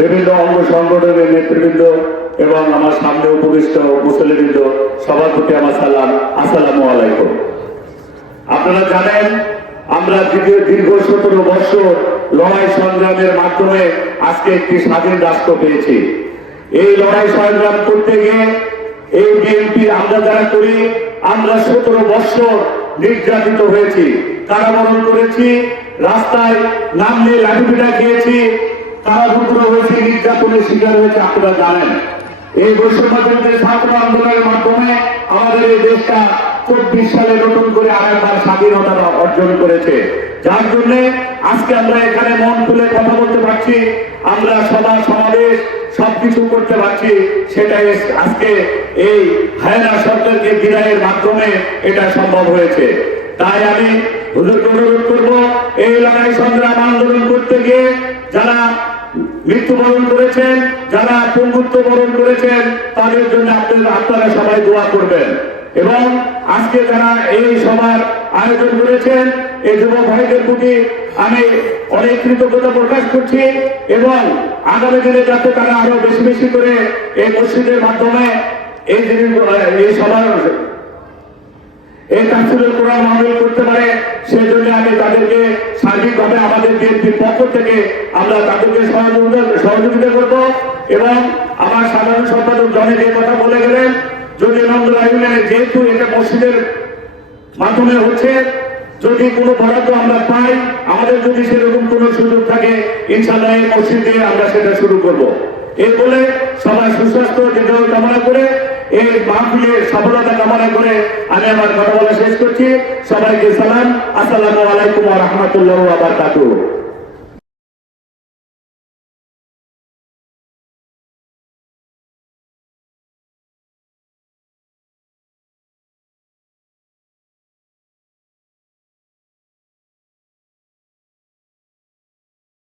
বিভিন্ন অঙ্গ সংগঠনের নেতৃবৃন্দ এবং আমার সামনে উপবিষ্ট মুসলিবৃন্দ সবার প্রতি আমার সালাম, আসসালামু আলাইকুম। আপনারা জানেন, আমরা দীর্ঘ সতেরো বছর লড়াই সংগ্রামের মাধ্যমে আজকে একটি স্বাধীন রাষ্ট্র পেয়েছি। এই লড়াই সংগ্রাম করতে গিয়ে এই বিএনপি, আমরা যারা করি, আমরা সতেরো বছর নির্যাতিত হয়েছি, কারাবরণ করেছি, রাস্তায় নাম নামলে লাঠিপিটা খেয়েছি হয়েছে, নির্যাতনের শিকার হয়েছে, আপনারা জানেন। এই বৈষম্যবিরোধী ছাত্র আন্দোলনের মাধ্যমে আমাদের এই দেশটা চব্বিশ সালে নতুন করে আরেকবার স্বাধীনতা অর্জন করেছে। যার জন্য আজকে আমরা এখানে মন খুলে কথা বলতে পারছি, আমরা সভা সমাবেশ সবকিছু করতে পারছি, সেটাই আজকে এই হায়না সরকারকে বিদায়ের মাধ্যমে এটা সম্ভব হয়েছে। তাই আমি অনুরোধ করব, এই লড়াই সংগ্রাম আন্দোলন করতে গিয়ে যারা মৃত্যুবরণ করেছেন, যারা পঙ্গুত্ব বরণ করেছেন, তাদের জন্য আপনারা আপনারা সবাই দোয়া করবেন। এবং আজকে যারা এই সভার আয়োজন করেছেন, এই যুবক ভাইদের প্রতি আমি অনেক কৃতজ্ঞতা প্রকাশ করছি এবং আগামী দিনে যাতে তারা আরও বেশি বেশি করে এই মসজিদের মাধ্যমে এই জিনিস এই সভার, এই তাফসিরুল কোরআন পারে সেই জন্য আমি তাদেরকে সার্বিকভাবে আমাদের বিএনপির পক্ষ থেকে আমরা তাদেরকে সহযোগিতা সহযোগিতা করব এবং আমার সাধারণ সম্পাদক জনে যে কথা বলে গেলেন। যদি নন্দন ইউনিয়নে যেহেতু এটা মসজিদের মাধ্যমে হচ্ছে, যদি কোনো বরাদ্দ আমরা পাই, আমাদের যদি সেরকম কোনো সুযোগ থাকে ইনশাল্লাহ এই মসজিদে আমরা সেটা শুরু করব। এই বলে সবাই সুস্বাস্থ্য দীর্ঘ কামনা করে এই মাহফিলের সফলতা কামনা করে আমি আমার কথা বলা শেষ করছি। সবাইকে সালাম। আসসালামু আলাইকুম রহমতুল্লাহ বারাকাতুহু।